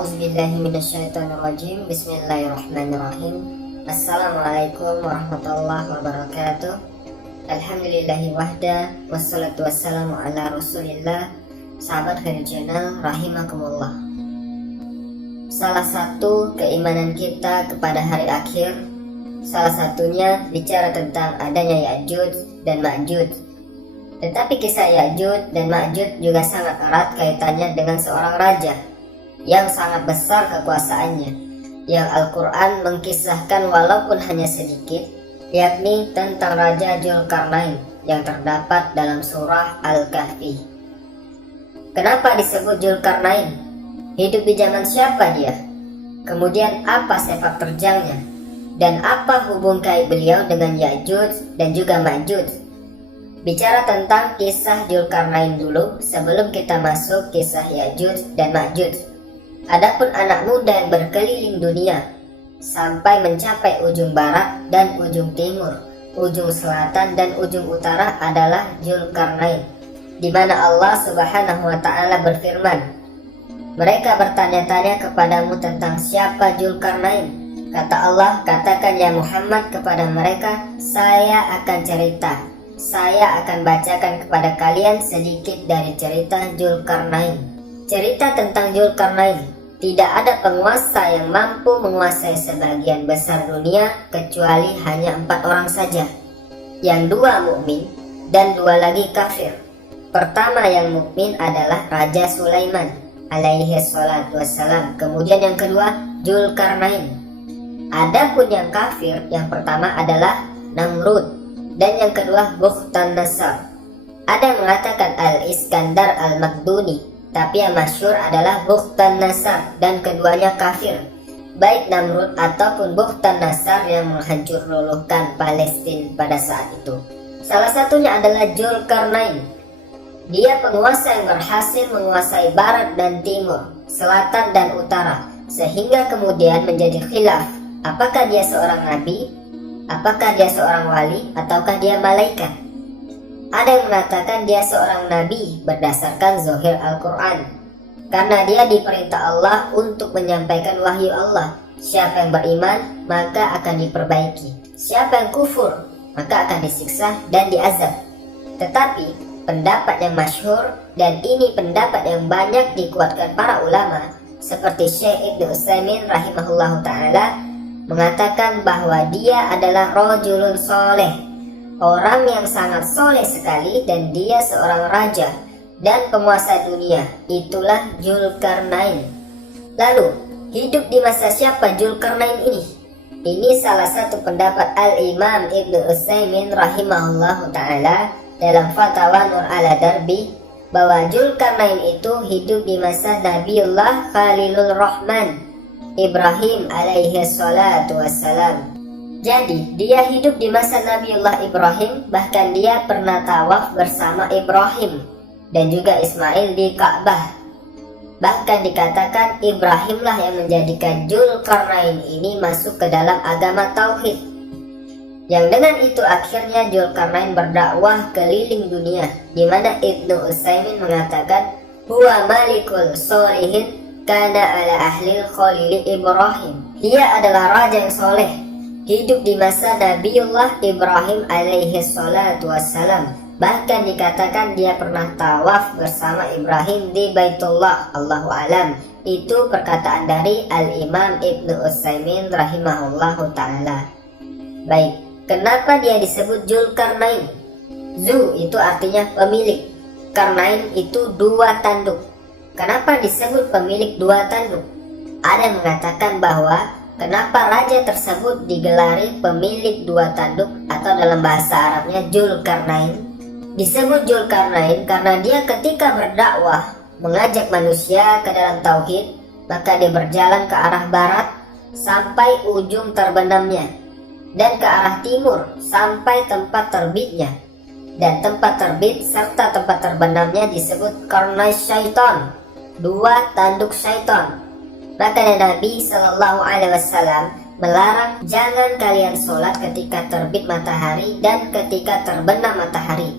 A'udzubillahiminasyaitonirrajim. Bismillahirrahmanirrahim. Assalamualaikum warahmatullahi wabarakatuh. Alhamdulillahi wahda, wassalatu wassalamu ala rasulillah. Sahabat Khair Channel, rahimakumullah. Salah satu keimanan kita kepada hari akhir, salah satunya bicara tentang adanya Ya'juj dan Ma'juj. Tetapi kisah Ya'juj dan Ma'juj juga sangat erat kaitannya dengan seorang raja yang sangat besar kekuasaannya, yang Al-Quran mengkisahkan walaupun hanya sedikit, yakni tentang Raja Dzulkarnain yang terdapat dalam surah Al-Kahfi. Kenapa disebut Dzulkarnain? Hidup di zaman siapa dia? Kemudian apa sepak terjangnya? Dan apa hubung kait beliau dengan Ya'juj dan juga Ma'juj? Bicara tentang kisah Dzulkarnain dulu sebelum kita masuk kisah Ya'juj dan Ma'juj. Adapun anak muda yang berkeliling dunia sampai mencapai ujung barat dan ujung timur, ujung selatan dan ujung utara adalah Dzulkarnain, di mana Allah Subhanahu wa Ta'ala berfirman, "Mereka bertanya-tanya kepadamu tentang siapa Dzulkarnain. Kata Allah, katakan ya Muhammad kepada mereka, saya akan cerita. Saya akan bacakan kepada kalian sedikit dari cerita Dzulkarnain." Cerita tentang Dzulkarnain. Tidak ada penguasa yang mampu menguasai sebagian besar dunia kecuali hanya 4 orang saja, yang 2 mukmin dan 2 lagi kafir. Pertama yang mukmin adalah Raja Sulaiman alaihi salatu wassalam. Kemudian yang kedua Dzulkarnain. Adapun yang kafir, yang pertama adalah Namrud dan yang kedua Bukhtanasar. Ada yang mengatakan Al-Iskandar Al-Makduni, tapi yang masyhur adalah Bukhtanasar dan keduanya kafir. Baik Namrud ataupun Bukhtanasar yang menghancur luluhkan Palestina pada saat itu. Salah satunya adalah Dzulkarnain. Dia penguasa yang berhasil menguasai barat dan timur, selatan dan utara, sehingga kemudian menjadi khilaf. Apakah dia seorang nabi? Apakah dia seorang wali? Ataukah dia malaikat? Ada yang mengatakan dia seorang nabi berdasarkan zahir Al-Quran, karena dia diperintah Allah untuk menyampaikan wahyu Allah. Siapa yang beriman maka akan diperbaiki, siapa yang kufur maka akan disiksa dan diazab. Tetapi pendapat yang masyhur, dan ini pendapat yang banyak dikuatkan para ulama seperti Syekh Ibnu Utsaimin rahimahullahu ta'ala, mengatakan bahwa dia adalah rajulun soleh, orang yang sangat soleh sekali, dan dia seorang raja dan penguasa dunia. Itulah Dzulkarnain. Lalu hidup di masa siapa Dzulkarnain ini? Ini salah satu pendapat Al-Imam Ibnu Utsaimin rahimahullahu ta'ala dalam Fatawa Nur ala Darbi, bahwa Dzulkarnain itu hidup di masa Nabiullah Khalilur Rahman Ibrahim alaihi salatu wassalam. Jadi dia hidup di masa Nabiullah Ibrahim, bahkan dia pernah tawaf bersama Ibrahim dan juga Ismail di Ka'bah. Bahkan dikatakan Ibrahimlah yang menjadikan Dzulkarnain ini masuk ke dalam agama Tauhid. Yang dengan itu akhirnya Dzulkarnain berdakwah keliling dunia, di mana Ibnu Utsaimin mengatakan huwa malikul solihin kana ala ahlil khalil Ibrahim. Dia adalah raja yang soleh, hidup di masa Nabiullah Ibrahim alaihi salatu wassalam. Bahkan dikatakan dia pernah tawaf bersama Ibrahim di Baitullah. Allahu alam. Itu perkataan dari Al-Imam Ibnu Utsaimin rahimahullahu ta'ala. Baik, kenapa dia disebut Dzulkarnain? Zu itu artinya pemilik, Karnain itu 2 tanduk. Kenapa disebut pemilik 2 tanduk? Ada yang mengatakan bahwa kenapa raja tersebut digelari pemilik 2 tanduk, atau dalam bahasa Arabnya Dzulkarnain. Disebut Dzulkarnain karena dia ketika berdakwah mengajak manusia ke dalam tauhid, maka dia berjalan ke arah barat sampai ujung terbenamnya, dan ke arah timur sampai tempat terbitnya. Dan tempat terbit serta tempat terbenamnya disebut Qarnai Syaitan, 2 tanduk syaitan. Maka Nabi Shallallahu Alaihi Wasallam melarang jangan kalian sholat ketika terbit matahari dan ketika terbenam matahari,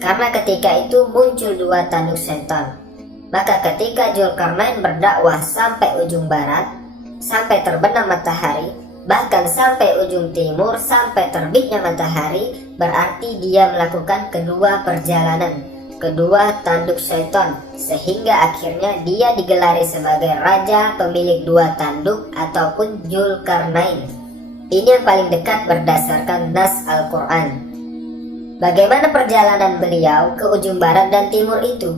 karena ketika itu muncul 2 tanduk syaitan. Maka ketika Dzulkarnain berdakwah sampai ujung barat, sampai terbenam matahari, bahkan sampai ujung timur, sampai terbitnya matahari, berarti dia melakukan kedua perjalanan, kedua tanduk syaitan, sehingga akhirnya dia digelari sebagai raja pemilik dua tanduk ataupun Dzulkarnain. Ini yang paling dekat berdasarkan nas Al-Quran. Bagaimana perjalanan beliau ke ujung barat dan timur itu?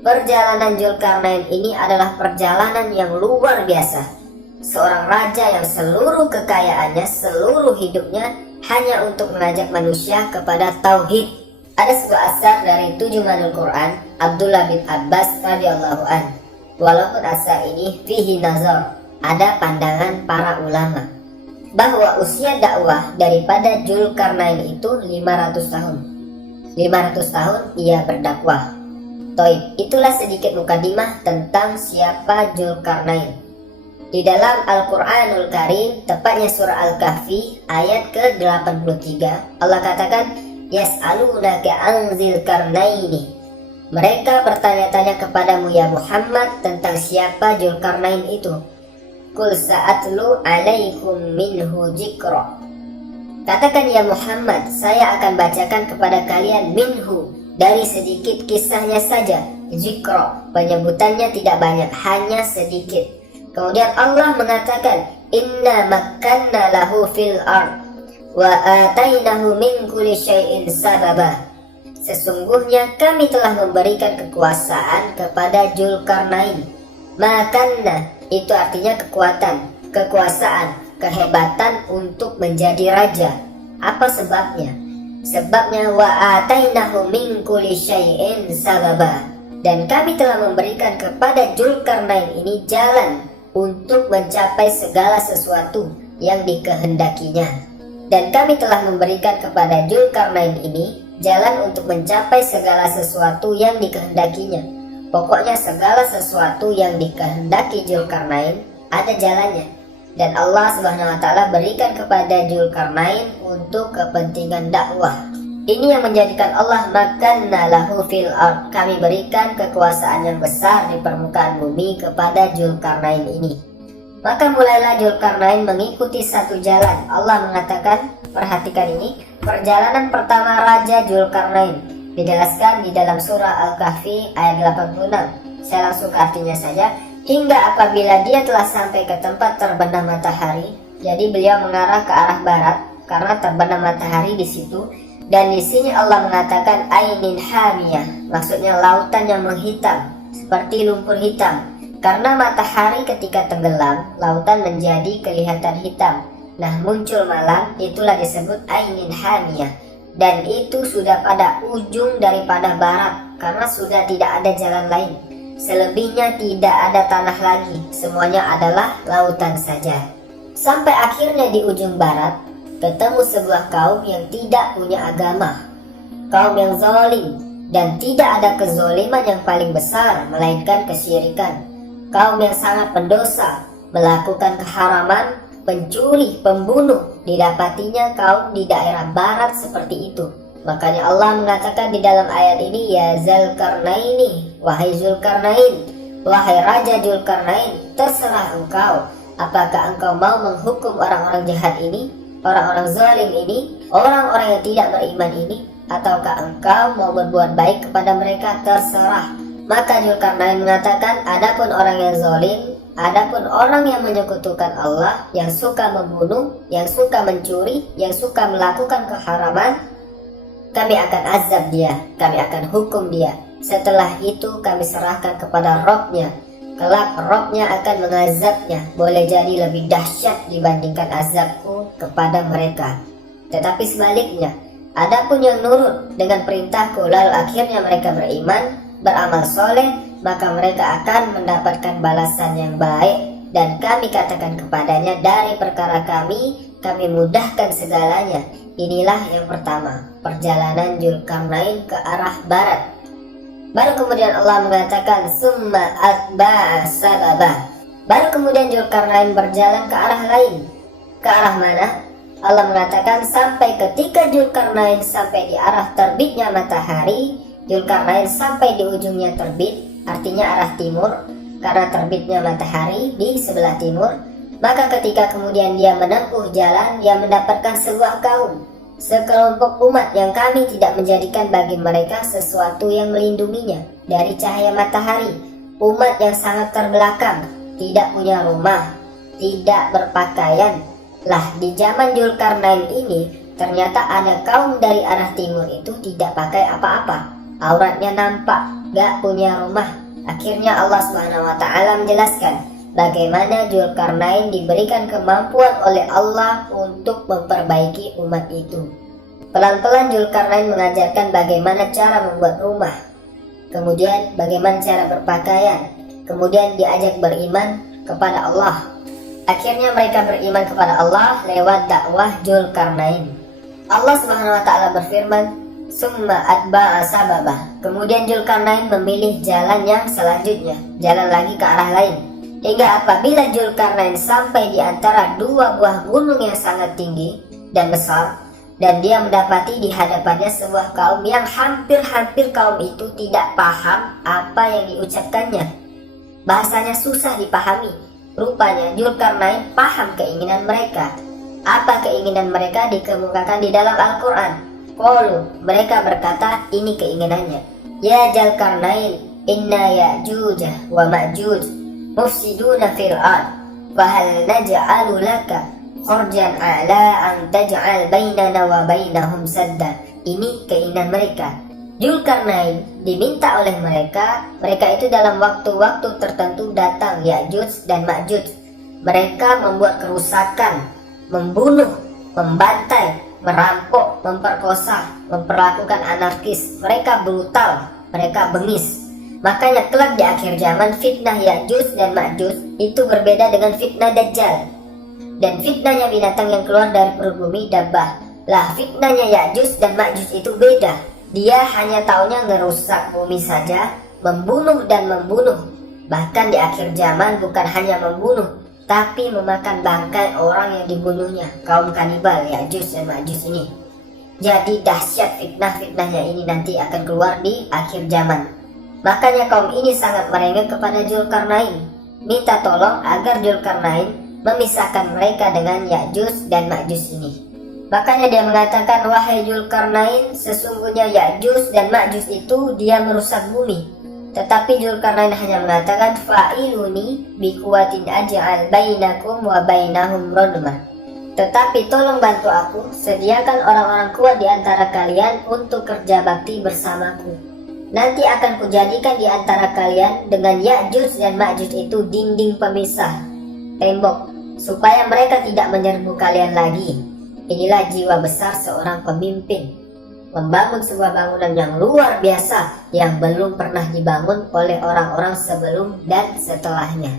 Perjalanan Dzulkarnain ini adalah perjalanan yang luar biasa. Seorang raja yang seluruh kekayaannya, seluruh hidupnya hanya untuk mengajak manusia kepada tauhid. Ada sebuah asar dari Tujumanul Quran, Abdullah bin Abbas radhiyallahu an. Walaupun asar ini fihi nazar, ada pandangan para ulama, bahwa usia dakwah daripada Dzulkarnain itu 500 tahun. 500 tahun ia berdakwah. Toib, itulah sedikit mukadimah tentang siapa Dzulkarnain. Di dalam Al-Quranul Karim, tepatnya surah Al-Kahfi ayat ke-83, Allah katakan, Yas'alunaka an Dzulkarnaini. Mereka bertanya-tanya kepadamu ya Muhammad tentang siapa Dzulkarnain itu. Qul sa'atlu alaikum minhu dzikra. Katakan ya Muhammad, saya akan bacakan kepada kalian minhu, dari sedikit kisahnya saja. Zikra, penyebutannya tidak banyak, hanya sedikit. Kemudian Allah mengatakan, Inna makkanna lahu fil ard wa atainahu min kulli syai'in sababa. Sesungguhnya kami telah memberikan kekuasaan kepada Dzulkarnain. Makanna itu artinya kekuatan, kekuasaan, kehebatan untuk menjadi raja. Apa sebabnya? Sebabnya wa atainahu min kulli syai'in sababa. Dan kami telah memberikan kepada Dzulkarnain ini jalan untuk mencapai segala sesuatu yang dikehendakinya. Dan kami telah memberikan kepada Dzulkarnain ini jalan untuk mencapai segala sesuatu yang dikehendakinya. Pokoknya segala sesuatu yang dikehendaki Dzulkarnain ada jalannya. Dan Allah Subhanahu wa taala berikan kepada Dzulkarnain untuk kepentingan dakwah. Ini yang menjadikan Allah makanna lahu fil ard. Kami berikan kekuasaan yang besar di permukaan bumi kepada Dzulkarnain ini. Maka mulailah Dzulkarnain mengikuti satu jalan. Allah mengatakan, perhatikan ini, perjalanan pertama Raja Dzulkarnain dijelaskan di dalam surah Al-Kahfi ayat 86. Saya langsung ke artinya saja. Hingga apabila dia telah sampai ke tempat terbenam matahari, jadi beliau mengarah ke arah barat karena terbenam matahari di situ. Dan di sini Allah mengatakan ainin hamiyah, maksudnya lautan yang menghitam seperti lumpur hitam. Karena matahari ketika tenggelam, lautan menjadi kelihatan hitam. Nah, muncul malam, itulah disebut ainin hamiyah. Dan itu sudah pada ujung daripada barat, karena sudah tidak ada jalan lain. Selebihnya tidak ada tanah lagi, semuanya adalah lautan saja. Sampai akhirnya di ujung barat, ketemu sebuah kaum yang tidak punya agama, kaum yang zalim, dan tidak ada kezoliman yang paling besar melainkan kesyirikan. Kaum yang sangat pendosa, melakukan keharaman, pencuri, pembunuh, didapatinya kaum di daerah barat seperti itu. Makanya Allah mengatakan di dalam ayat ini, ya Dzulkarnaini, wahai Dzulkarnain, wahai Raja Dzulkarnain, terserah engkau, apakah engkau mau menghukum orang-orang jahat ini, orang-orang zalim ini, orang-orang yang tidak beriman ini, ataukah engkau mau berbuat baik kepada mereka, terserah. Maka Dzulkarnain mengatakan, adapun orang yang zalim, adapun orang yang menyekutukan Allah, yang suka membunuh, yang suka mencuri, yang suka melakukan keharaman, kami akan azab dia, kami akan hukum dia. Setelah itu kami serahkan kepada Robnya. Kelak Robnya akan mengazabnya, boleh jadi lebih dahsyat dibandingkan azabku kepada mereka. Tetapi sebaliknya, adapun yang nurut dengan perintahku lalu akhirnya mereka beriman, beramal soleh, maka mereka akan mendapatkan balasan yang baik. Dan kami katakan kepadanya, dari perkara kami mudahkan segalanya. Inilah yang pertama, perjalanan Dzulkarnain ke arah barat. Baru kemudian Allah mengatakan, summa atba'a sababa. Baru kemudian Dzulkarnain berjalan ke arah lain. Ke arah mana? Allah mengatakan, sampai ketika Dzulkarnain sampai di arah terbitnya matahari, Dzulkarnain sampai di ujungnya terbit, artinya arah timur, karena terbitnya matahari di sebelah timur. Maka ketika kemudian dia menempuh jalan, dia mendapatkan sebuah kaum, sekelompok umat yang kami tidak menjadikan bagi mereka sesuatu yang melindunginya dari cahaya matahari. Umat yang sangat terbelakang, tidak punya rumah, tidak berpakaian. Lah, di zaman Dzulkarnain ini ternyata ada kaum dari arah timur itu tidak pakai apa-apa, auratnya nampak, gak punya rumah. Akhirnya Allah Subhanahu wa Ta'ala menjelaskan bagaimana Dzulkarnain diberikan kemampuan oleh Allah untuk memperbaiki umat itu. Pelan-pelan Dzulkarnain mengajarkan bagaimana cara membuat rumah, kemudian bagaimana cara berpakaian, kemudian diajak beriman kepada Allah. Akhirnya mereka beriman kepada Allah lewat dakwah Dzulkarnain. Allah Subhanahu wa Ta'ala berfirman, "Summa atba'a sababah." Kemudian Dzulkarnain memilih jalan yang selanjutnya, jalan lagi ke arah lain. Hingga apabila Dzulkarnain sampai di antara dua buah gunung yang sangat tinggi dan besar, dan dia mendapati di hadapannya sebuah kaum yang hampir-hampir kaum itu tidak paham apa yang diucapkannya. Bahasanya susah dipahami. Rupanya Dzulkarnain paham keinginan mereka. Apa keinginan mereka dikemukakan di dalam Al-Quran. Qalu, mereka berkata, ini keinginannya. Ya Dzulkarnain, inna ya'juj wa ma'juj mufsiduna fil ard, fahal naj'alu laka khurjan ala an taj'al bainana wa bainahum sadda. Ini keinginan mereka. Dzulkarnain diminta oleh mereka itu dalam waktu-waktu tertentu datang Ya'juj dan Ma'juj. Mereka membuat kerusakan, membunuh, membantai, merampok, memperkosa, memperlakukan anarkis. Mereka brutal, mereka bengis. Makanya kelak di akhir zaman fitnah Ya'juj dan Ma'juj itu berbeda dengan fitnah Dajjal. Dan fitnahnya binatang yang keluar dari perut bumi Dabbah. Lah, fitnahnya Ya'juj dan Ma'juj itu beda. Dia hanya taunya ngerusak bumi saja, membunuh dan membunuh. Bahkan di akhir zaman bukan hanya membunuh, tapi memakan bangkai orang yang dibunuhnya, kaum kanibal Ya'juj dan Ma'juj ini. Jadi dahsyat fitnah-fitnahnya ini nanti akan keluar di akhir zaman. Makanya kaum ini sangat merengek kepada Dzulkarnain, minta tolong agar Dzulkarnain memisahkan mereka dengan Ya'juj dan Ma'juj ini. Makanya dia mengatakan, wahai Dzulkarnain, sesungguhnya Ya'juj dan Ma'juj itu dia merusak bumi. Tetapi Dzulkarnain hanya mengatakan, fa'iluni biquwatin aj'al bainakum wa bainahum rodmah. Tetapi tolong bantu aku, sediakan orang-orang kuat di antara kalian untuk kerja bakti bersamaku. Nanti akan kujadikan di antara kalian dengan Ya'juj dan Ma'juj itu dinding pemisah, tembok, supaya mereka tidak menyerbu kalian lagi. Inilah jiwa besar seorang pemimpin, membangun sebuah bangunan yang luar biasa yang belum pernah dibangun oleh orang-orang sebelum dan setelahnya.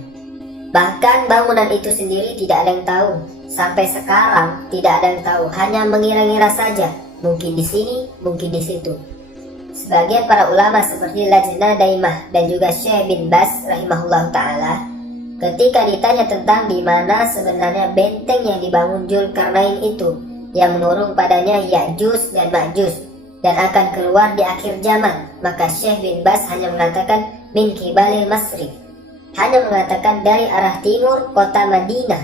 Bahkan bangunan itu sendiri tidak ada yang tahu. Sampai sekarang tidak ada yang tahu, hanya mengira-ngira saja. Mungkin di sini, mungkin di situ. Sebagian para ulama seperti Lajnah Daimah dan juga Syekh bin Baz rahimahullah ta'ala, ketika ditanya tentang di mana sebenarnya benteng yang dibangun Dzulkarnain itu, yang menurung padanya Ya'juj dan Ma'juj dan akan keluar di akhir zaman, maka Syekh bin Baz hanya mengatakan min kibalil masriq, hanya mengatakan dari arah timur kota Madinah.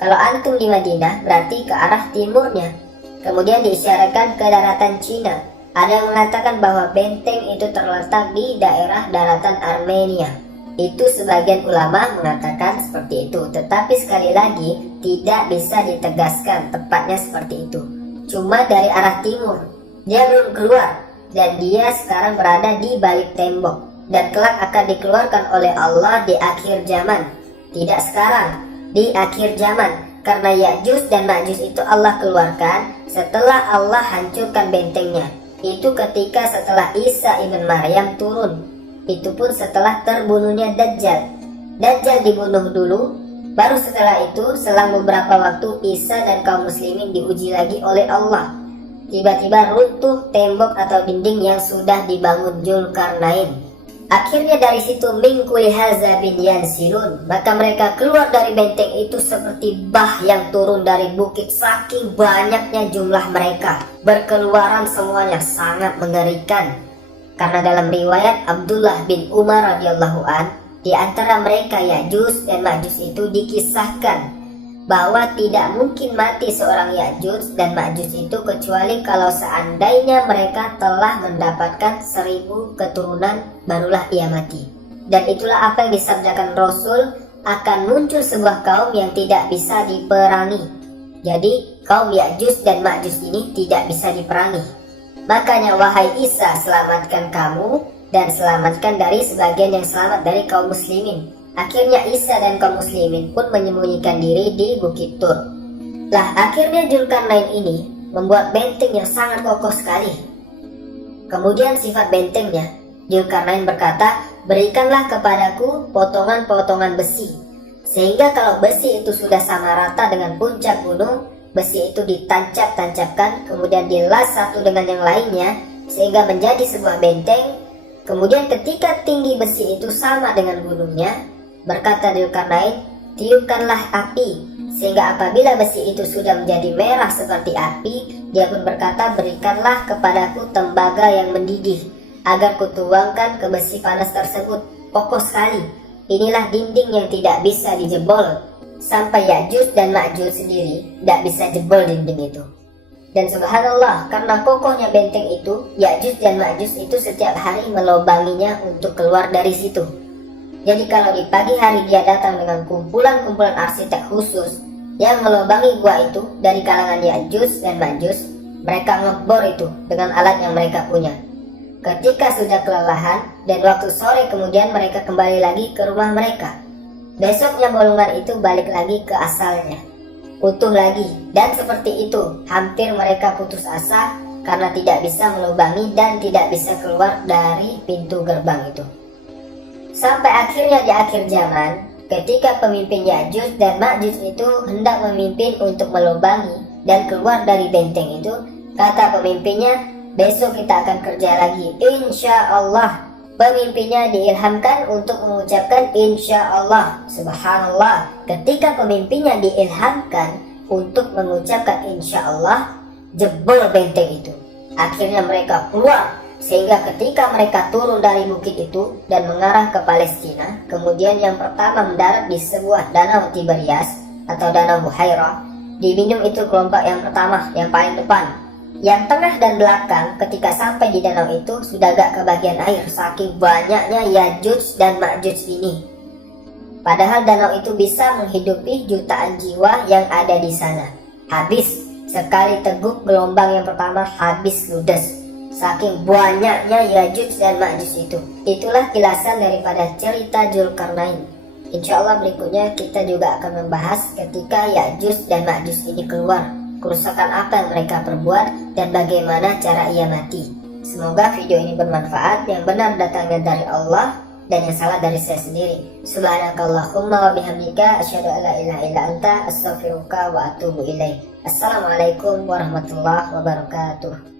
Kalau antum di Madinah berarti ke arah timurnya. Kemudian diisyaratkan ke daratan Cina. Ada yang mengatakan bahwa benteng itu terletak di daerah daratan Armenia. Itu sebagian ulama mengatakan seperti itu, tetapi sekali lagi tidak bisa ditegaskan tepatnya seperti itu. Cuma dari arah timur, dia belum keluar dan dia sekarang berada di balik tembok dan kelak akan dikeluarkan oleh Allah di akhir zaman. Tidak sekarang, di akhir zaman, karena Ya'juj dan Ma'juj itu Allah keluarkan setelah Allah hancurkan bentengnya. Itu ketika setelah Isa ibn Maryam turun. Itu pun setelah terbunuhnya Dajjal. Dajjal dibunuh dulu, baru setelah itu selang beberapa waktu Isa dan kaum muslimin diuji lagi oleh Allah. Tiba-tiba runtuh tembok atau dinding yang sudah dibangun Dzulkarnain. Akhirnya dari situ min kulli hazabin yansilun, maka mereka keluar dari benteng itu seperti bah yang turun dari bukit. Saking banyaknya jumlah mereka, berkeluaran semuanya sangat mengerikan. Karena dalam riwayat Abdullah bin Umar radhiyallahu an, di antara mereka Ya'juj dan Ma'juj itu dikisahkan bahwa tidak mungkin mati seorang Ya'juj dan Ma'juj itu kecuali kalau seandainya mereka telah mendapatkan 1000 keturunan barulah ia mati. Dan itulah apa yang disabdakan Rasul, akan muncul sebuah kaum yang tidak bisa diperangi. Jadi kaum Ya'juj dan Ma'juj ini tidak bisa diperangi. Makanya wahai Isa, selamatkan kamu dan selamatkan dari sebagian yang selamat dari kaum muslimin. Akhirnya Isa dan kaum muslimin pun menyembunyikan diri di Bukit Tur. Lah akhirnya Dzulkarnain ini membuat benteng yang sangat kokoh sekali. Kemudian sifat bentengnya, Dzulkarnain berkata, berikanlah kepadaku potongan-potongan besi, sehingga kalau besi itu sudah sama rata dengan puncak gunung, besi itu ditancap-tancapkan, kemudian dilas satu dengan yang lainnya, sehingga menjadi sebuah benteng. Kemudian ketika tinggi besi itu sama dengan gunungnya, berkata Dzulkarnain, tiupkanlah api, sehingga apabila besi itu sudah menjadi merah seperti api, dia pun berkata, berikanlah kepadaku tembaga yang mendidih, agar kutuangkan ke besi panas tersebut. Kokoh sekali. Inilah dinding yang tidak bisa dijebol. Sampai Ya'juj dan Ma'juj sendiri tidak bisa jebol dinding itu. Dan subhanallah, karena kokohnya benteng itu, Ya'juj dan Ma'juj itu setiap hari melobanginya untuk keluar dari situ. Jadi kalau di pagi hari dia datang dengan kumpulan-kumpulan arsitek khusus yang melobangi gua itu dari kalangan Ya'juj dan Ma'juj, mereka ngebor itu dengan alat yang mereka punya. Ketika sudah kelelahan dan waktu sore kemudian mereka kembali lagi ke rumah mereka. Besoknya bolongan itu balik lagi ke asalnya, utuh lagi, dan seperti itu hampir mereka putus asa karena tidak bisa melubangi dan tidak bisa keluar dari pintu gerbang itu. Sampai akhirnya di akhir zaman, ketika pemimpin Ya'juj dan Ma'juj itu hendak memimpin untuk melubangi dan keluar dari benteng itu, kata pemimpinnya, besok kita akan kerja lagi, insya Allah. Pemimpinnya diilhamkan untuk mengucapkan insya Allah. Subhanallah, ketika pemimpinnya diilhamkan untuk mengucapkan insya Allah, jebol benteng itu. Akhirnya mereka keluar, sehingga ketika mereka turun dari bukit itu dan mengarah ke Palestina, kemudian yang pertama mendarat di sebuah danau Tiberias atau danau Buhairah. Diminum itu kelompok yang pertama, yang paling depan. Yang tengah dan belakang ketika sampai di danau itu sudah gak kebagian air saking banyaknya Ya'juj dan Ma'juj ini. Padahal danau itu bisa menghidupi jutaan jiwa yang ada di sana. Habis sekali teguk gelombang yang pertama, habis ludes saking banyaknya Ya'juj dan Ma'juj itu. Itulah kilasan daripada cerita Dzulkarnain. Insya Allah berikutnya kita juga akan membahas ketika Ya'juj dan Ma'juj ini keluar, kerusakan apa yang mereka perbuat dan bagaimana cara ia mati. Semoga video ini bermanfaat, yang benar datangnya dari Allah dan yang salah dari saya sendiri. Subhanakallahumma wa bihamdika asyhadu an la ilaha illa anta astaghfiruka wa atubu ilaik. Assalamualaikum warahmatullahi wabarakatuh.